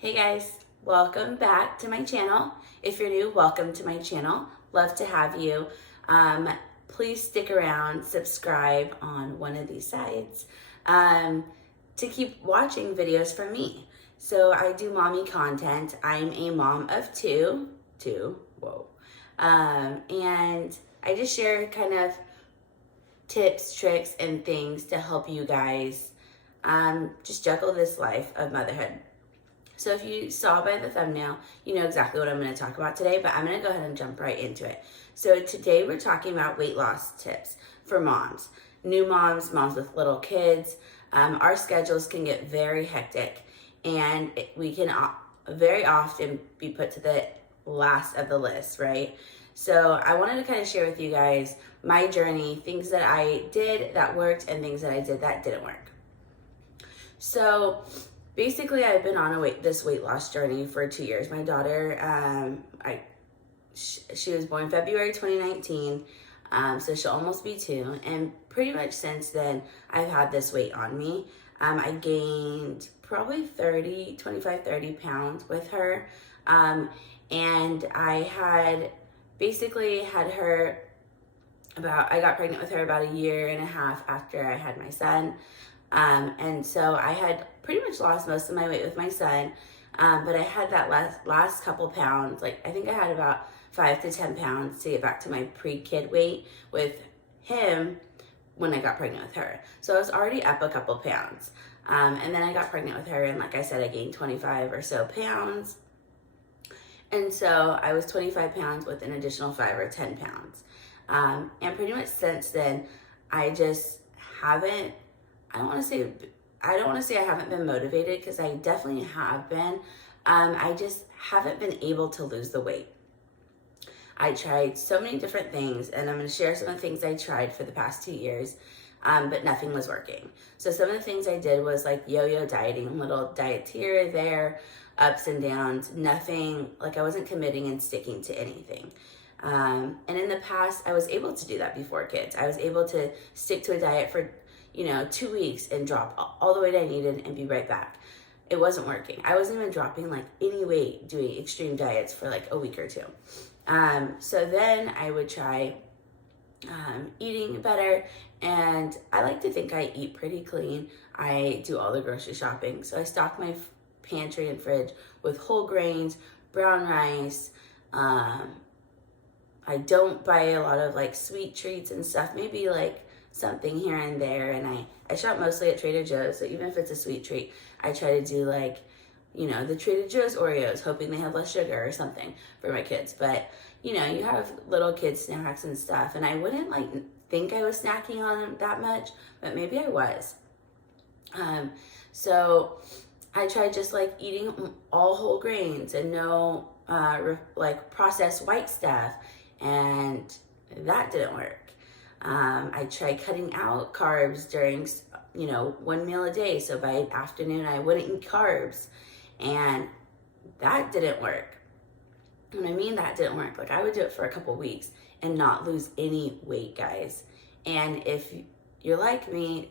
Hey guys, welcome back to my channel. If you're new, welcome to my channel. Love to have you. Please stick around, subscribe on one of these sides to keep watching videos from me. So I do mommy content. I'm a mom of two, whoa. And I just share kind of tips, tricks, and things to help you guys just juggle this life of motherhood. So if you saw by the thumbnail, you know exactly what I'm going to talk about today, but I'm going to go ahead and jump right into it. So today we're talking about weight loss tips for moms, new moms, moms with little kids. Our schedules can get very hectic, and we can very often be put to the last of the list, right? So I wanted to kind of share with you guys my journey, things that I did that worked and things that I did that didn't work. So basically, I've been on this weight loss journey for 2 years. My daughter, she was born February 2019, so she'll almost be 2. And pretty much since then, I've had this weight on me. I gained probably 30 pounds with her. And I had basically had her I got pregnant with her about 1.5 years after I had my son. And so I had pretty much lost most of my weight with my son, but I had that last couple pounds, like I think I had about 5 to 10 pounds to get back to my pre-kid weight with him when I got pregnant with her. So I was already up a couple pounds. And then I got pregnant with her, and like I said, I gained 25 or so pounds. And so I was 25 pounds with an additional 5 or 10 pounds. And pretty much since then, I just haven't, I don't want to say I haven't been motivated, because I definitely have been. I just haven't been able to lose the weight. I tried so many different things, and I'm going to share some of the things I tried for the past 2 years, but nothing was working. So some of the things I did was like yo-yo dieting, little diets here, there, ups and downs, nothing, like I wasn't committing and sticking to anything. And in the past, I was able to do that before kids. I was able to stick to a diet for 2 weeks and drop all the weight I needed and be right back. It wasn't working. I wasn't even dropping like any weight doing extreme diets for like a week or two. So then I would try eating better, and I like to think I eat pretty clean. I do all the grocery shopping. So I stock my pantry and fridge with whole grains, brown rice. I don't buy a lot of like sweet treats and stuff, maybe like something here and there, and I shop mostly at Trader Joe's, so even if it's a sweet treat, I try to do like, the Trader Joe's Oreos, hoping they have less sugar or something for my kids. But, you have little kids snacks and stuff, and I wouldn't like think I was snacking on them that much, but maybe I was. So I tried just like eating all whole grains and no like processed white stuff, and that didn't work. I tried cutting out carbs during, one meal a day. So by afternoon, I wouldn't eat carbs, and that didn't work. When I mean that didn't work, like I would do it for a couple weeks and not lose any weight, guys. And if you're like me,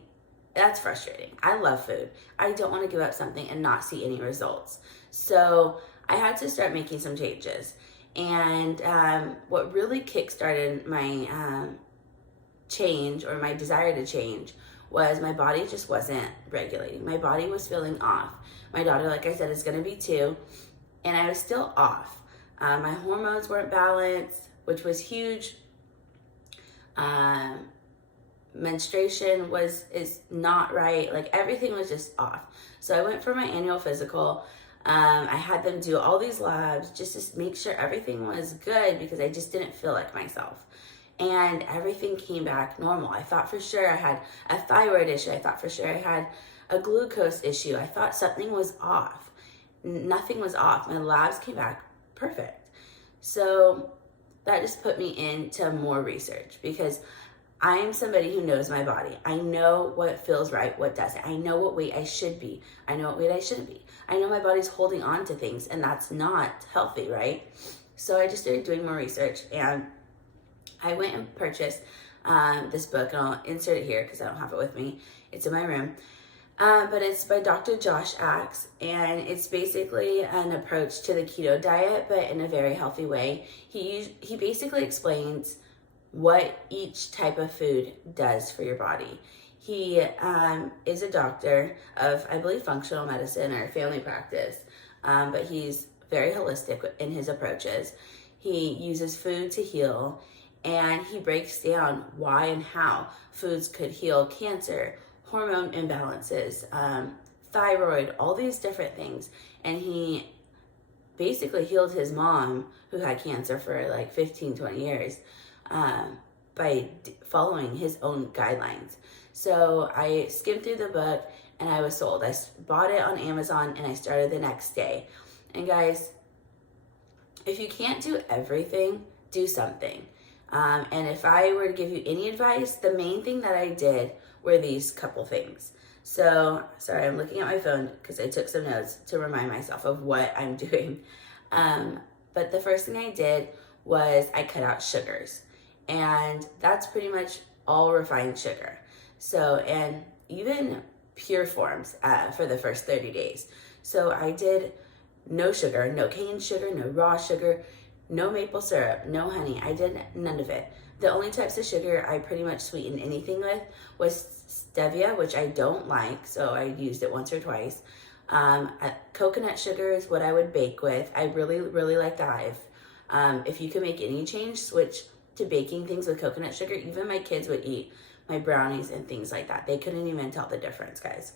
that's frustrating. I love food. I don't want to give up something and not see any results. So I had to start making some changes. And what really kickstarted my change, or my desire to change, was my body just wasn't regulating. My body was feeling off. My daughter, like I said, is going to be 2, and I was still off. My hormones weren't balanced, which was huge. Menstruation is not right. Like everything was just off. So I went for my annual physical. I had them do all these labs just to make sure everything was good, because I just didn't feel like myself. And everything came back normal. I thought for sure I had a thyroid issue. I thought for sure I had a glucose issue. I thought something was off. Nothing was off. My labs came back perfect. So that just put me into more research, because I am somebody who knows my body. I know what feels right, what doesn't. I know what weight I should be. I know what weight I shouldn't be. I know my body's holding on to things, and that's not healthy, right? So I just started doing more research, and I went and purchased this book, and I'll insert it here because I don't have it with me. It's in my room. But it's by Dr. Josh Axe, and it's basically an approach to the keto diet, but in a very healthy way. He basically explains what each type of food does for your body. He is a doctor of, I believe, functional medicine or family practice, but he's very holistic in his approaches. He uses food to heal, and he breaks down why and how foods could heal cancer, hormone imbalances, thyroid, all these different things. And he basically healed his mom, who had cancer for like 15, 20 years, by following his own guidelines. So I skimmed through the book and I was sold. I bought it on Amazon and I started the next day. And guys, if you can't do everything, do something. And if I were to give you any advice, the main thing that I did were these couple things. So, sorry, I'm looking at my phone because I took some notes to remind myself of what I'm doing. But the first thing I did was I cut out sugars. And that's pretty much all refined sugar. So, and even pure forms for the first 30 days. So I did no sugar, no cane sugar, no raw sugar, no maple syrup, no honey. I did none of it. The only types of sugar I pretty much sweetened anything with was stevia, which I don't like, so I used it once or twice. Coconut sugar is what I would bake with. I really, really like that. If you can make any change, switch to baking things with coconut sugar. Even my kids would eat my brownies and things like that. They couldn't even tell the difference, guys.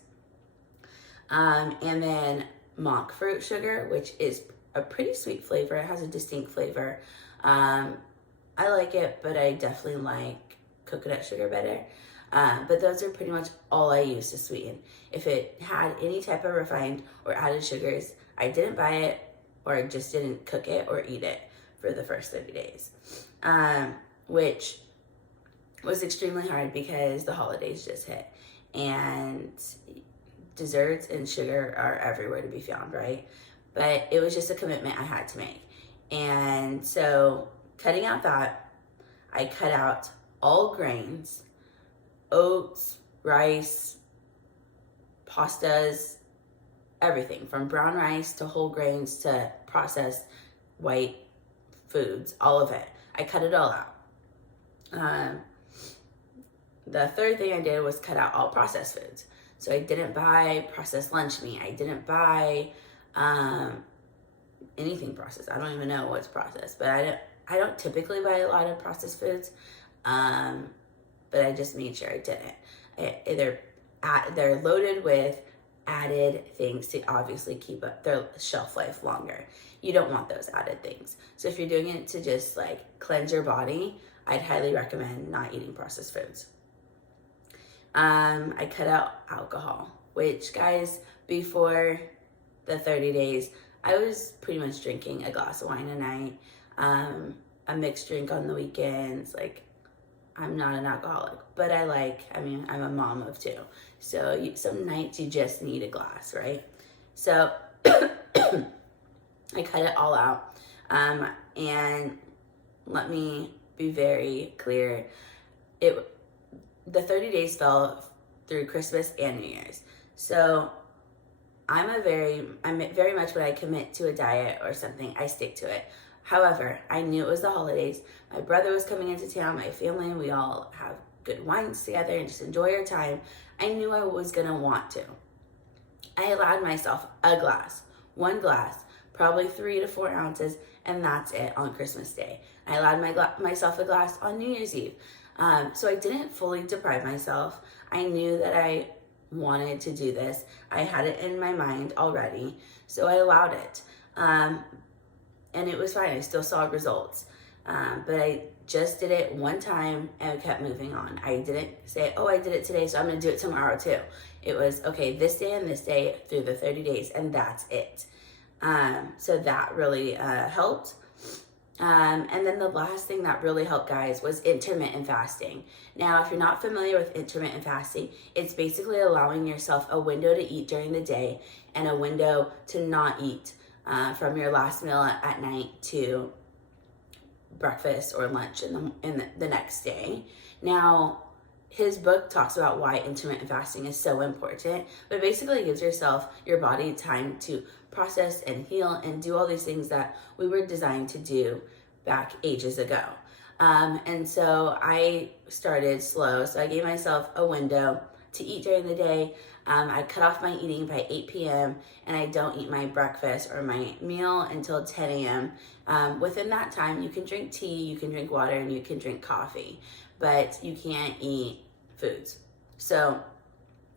And then monk fruit sugar, which is a pretty sweet flavor. It has a distinct flavor. I like it, but I definitely like coconut sugar better. But those are pretty much all I use to sweeten. If it had any type of refined or added sugars, I didn't buy it, or I just didn't cook it or eat it for the first 30 days. Which was extremely hard because the holidays just hit. And desserts and sugar are everywhere to be found, right? But it was just a commitment I had to make. And so cutting out that, I cut out all grains, oats, rice, pastas, everything from brown rice to whole grains to processed white foods, all of it. I cut it all out. The third thing I did was cut out all processed foods. So I didn't buy processed lunch meat. I didn't buy anything processed. I don't even know what's processed, but I don't typically buy a lot of processed foods. But I just made sure I didn't. They're loaded with added things to obviously keep up their shelf life longer. You don't want those added things. So if you're doing it to just like cleanse your body, I'd highly recommend not eating processed foods. I cut out alcohol, which, guys, before the 30 days, I was pretty much drinking a glass of wine a night, a mixed drink on the weekends. Like, I'm not an alcoholic, but I'm a mom of two. So some nights you just need a glass, right? So I cut it all out. And let me be very clear. The 30 days fell through Christmas and New Year's. So I'm very much when I commit to a diet or something, I stick to it. However, I knew it was the holidays. My brother was coming into town, my family, and we all have good wines together and just enjoy our time. I knew I was gonna want to. I allowed myself one glass, probably 3 to 4 ounces, and that's it on Christmas Day. I allowed myself a glass on New Year's Eve. So I didn't fully deprive myself. I knew that I wanted to do this. I had it in my mind already, so I allowed it. And it was fine. I still saw results. But I just did it one time and kept moving on. I didn't say, oh, I did it today, so I'm going to do it tomorrow too. It was, okay, this day and this day through the 30 days, and that's it. So that really helped. And then the last thing that really helped, guys, was intermittent fasting. Now, if you're not familiar with intermittent fasting, it's basically allowing yourself a window to eat during the day and a window to not eat from your last meal at night to breakfast or lunch in the next day. Now, his book talks about why intermittent fasting is so important, but basically it gives your body time to process and heal and do all these things that we were designed to do back ages ago. And so I started slow. So I gave myself a window to eat during the day. I cut off my eating by 8 p.m. and I don't eat my breakfast or my meal until 10 a.m. Within that time, you can drink tea, you can drink water, and you can drink coffee, but you can't eat foods. So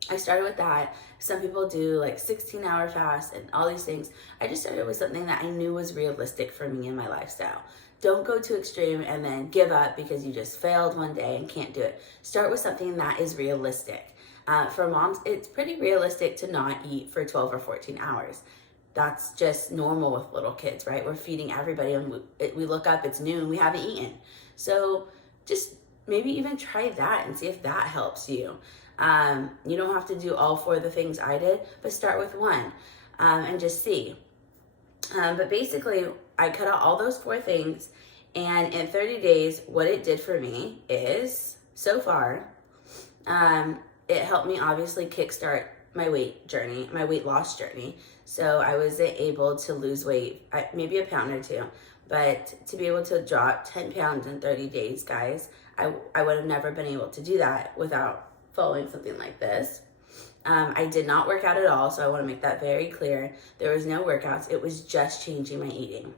I started with that. Some people do like 16-hour fast and all these things. I just started with something that I knew was realistic for me and my lifestyle. Don't go too extreme and then give up because you just failed one day and can't do it. Start with something that is realistic. For moms, it's pretty realistic to not eat for 12 or 14 hours. That's just normal with little kids, right? We're feeding everybody and we look up, it's noon, we haven't eaten. So just maybe even try that and see if that helps you. You don't have to do all 4 of the things I did, but start with one and just see. But basically, I cut out all those 4 things, and in 30 days, what it did for me is, so far, it helped me obviously kickstart my weight loss journey. So I was able to lose weight, maybe a pound or 2, but to be able to drop 10 pounds in 30 days, guys, I would have never been able to do that without following something like this. I did not work out at all, so I want to make that very clear. There was no workouts. It was just changing my eating.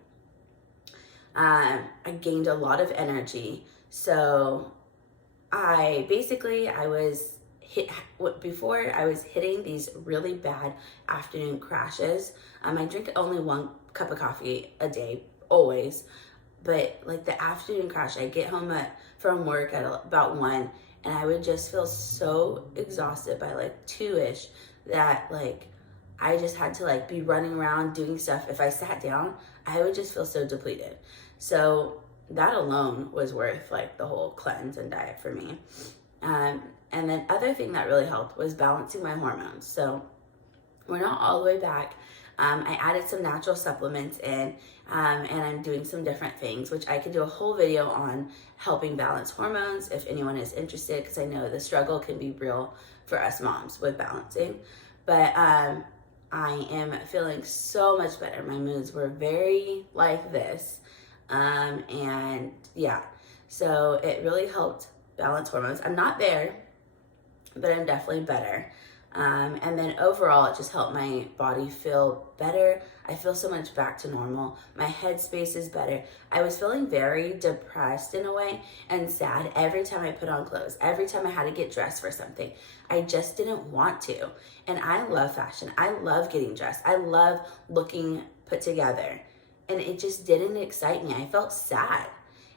I gained a lot of energy. So I was hitting these really bad afternoon crashes. I drink only 1 cup of coffee a day, always. But like the afternoon crash, I get home from work at about 1, and I would just feel so exhausted by like 2-ish that like I just had to like be running around doing stuff. If I sat down, I would just feel so depleted. So that alone was worth like the whole cleanse and diet for me. And then other thing that really helped was balancing my hormones. So we're not all the way back. I added some natural supplements in, and I'm doing some different things, which I could do a whole video on helping balance hormones if anyone is interested, because I know the struggle can be real for us moms with balancing. But I am feeling so much better. My moods were very like this. And yeah, so it really helped balance hormones. I'm not there, but I'm definitely better. And then overall, it just helped my body feel better. I feel so much back to normal. My headspace is better. I was feeling very depressed in a way and sad every time I put on clothes, every time I had to get dressed for something. I just didn't want to. And I love fashion. I love getting dressed. I love looking put together. And it just didn't excite me. I felt sad.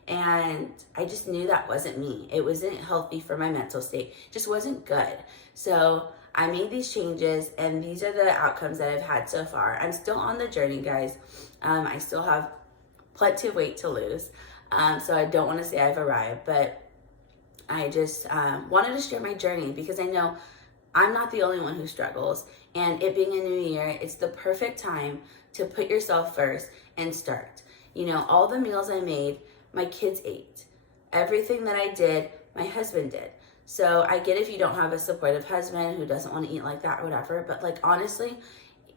And I just knew that wasn't me. It wasn't healthy for my mental state. It just wasn't good. So I made these changes, and these are the outcomes that I've had so far. I'm still on the journey, guys. I still have plenty of weight to lose. So I don't want to say I've arrived, but I just wanted to share my journey because I know I'm not the only one who struggles. And it being a new year, it's the perfect time to put yourself first and start. You know, all the meals I made, my kids ate. Everything that I did, my husband did. So I get if you don't have a supportive husband who doesn't want to eat like that or whatever, but like honestly,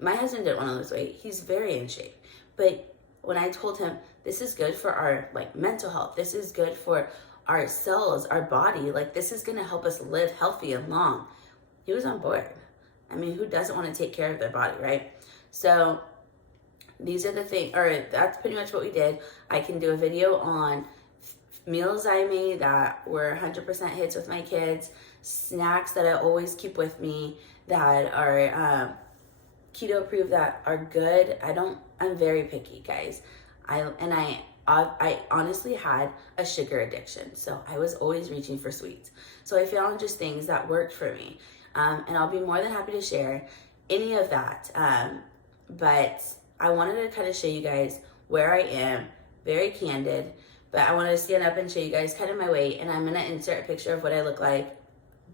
my husband didn't want to lose weight. He's very in shape. But when I told him this is good for our like mental health, this is good for our cells, our body, like this is going to help us live healthy and long, he was on board. I mean, who doesn't want to take care of their body, right? So these are the things, or that's pretty much what we did. I can do a video on meals I made that were 100% hits with my kids, snacks that I always keep with me that are keto approved, that are good. I'm very picky, guys. I honestly had a sugar addiction, so I was always reaching for sweets. So I found just things that worked for me, and I'll be more than happy to share any of that. But I wanted to kind of show you guys where I am, very candid. But I wanted to stand up and show you guys kind of my weight, and I'm going to insert a picture of what I look like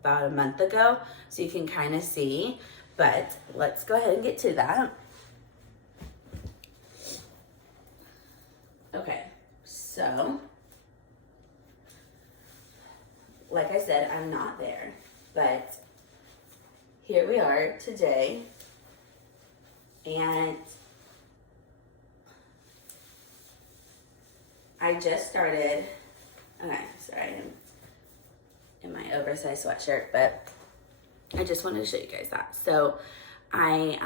about a month ago so you can kind of see. But let's go ahead and get to that. Okay, so like I said, said, I'm not there. But here we are today. And I just started, okay, sorry, I'm in my oversized sweatshirt, but I just wanted to show you guys that. So I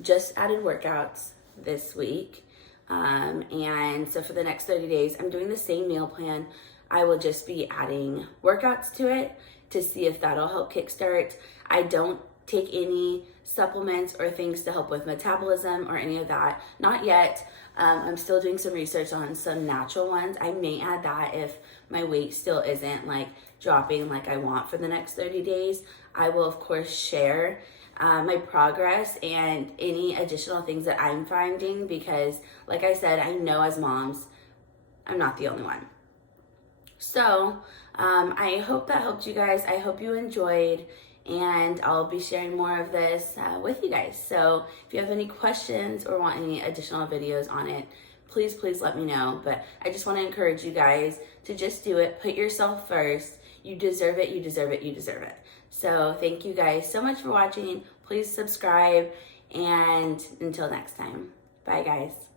just added workouts this week. And so for the next 30 days, I'm doing the same meal plan. I will just be adding workouts to it to see if that'll help kickstart. I don't take any supplements or things to help with metabolism or any of that. Not yet. I'm still doing some research on some natural ones. I may add that if my weight still isn't like dropping like I want for the next 30 days. I will of course share my progress and any additional things that I'm finding, because like I said, I know as moms, I'm not the only one. So I hope that helped you guys. I hope you enjoyed, and I'll be sharing more of this with you guys. So if you have any questions or want any additional videos on it, please let me know. But I just want to encourage you guys to just do it. Put yourself first. You deserve it, you deserve it, you deserve it. So thank you guys so much for watching. Please subscribe, and until next time, bye guys.